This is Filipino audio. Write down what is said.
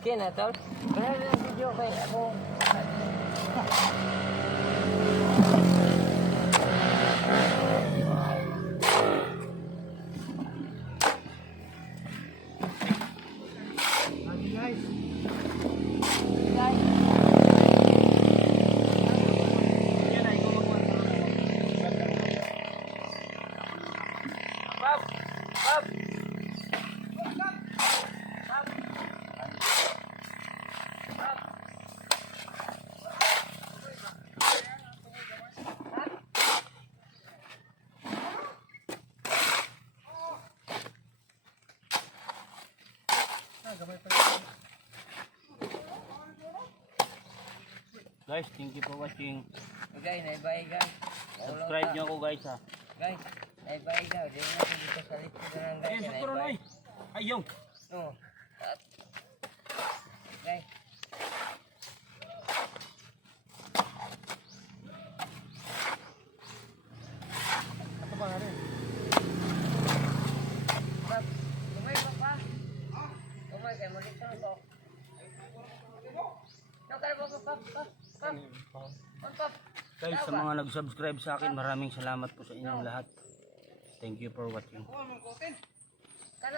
Okay na tol. Kaya na video kay ako. Guys, thank you for watching. Guys, naibay guys. Subscribe nyo ako guys ha. Guys, naibay guys. Di na dito sa likod na lang guys. Sa turon ay. Ayaw. No. Guys. Ito ba rin? Pap, kumay pa pa. Kumay kayo mo dito to. No, kaya pa pa pa. Pap. Guys, sa mga nag-subscribe sa akin, maraming salamat po sa inyong lahat. Thank you for watching.